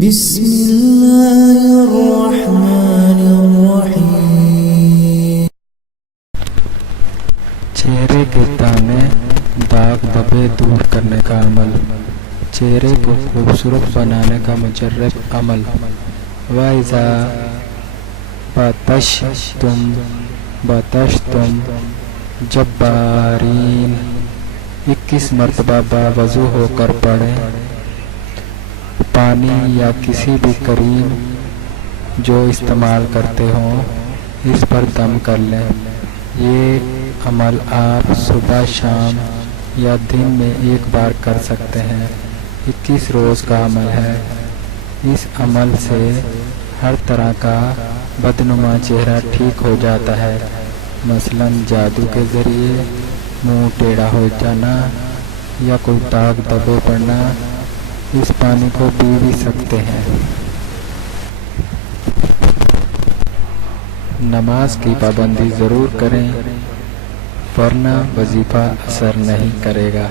بسم اللہ الرحمن الرحیم۔ چہرے کے تانے داغ دھبے دور کرنے کا عمل، چہرے کو خوبصورت بنانے کا مجرب عمل۔ وَإِذَا بَطَشْتُمْ جَبَّارِينَ 21 مرتبہ باوضو ہو کر پڑھیں۔ پانی یا کسی بھی کریم جو استعمال کرتے ہوں اس پر دم کر لیں۔ یہ عمل آپ صبح شام یا دن میں ایک بار کر سکتے ہیں۔ 21 روز کا عمل ہے۔ اس عمل سے ہر طرح کا بدنما چہرہ ٹھیک ہو جاتا ہے، مثلاً جادو کے ذریعے منہ ٹیڑھا ہو جانا یا کوئی داغ دھبے پڑنا۔ اس پانی کو پی بھی سکتے ہیں۔ نماز کی پابندی ضرور کریں ورنہ وظیفہ اثر نہیں کرے گا۔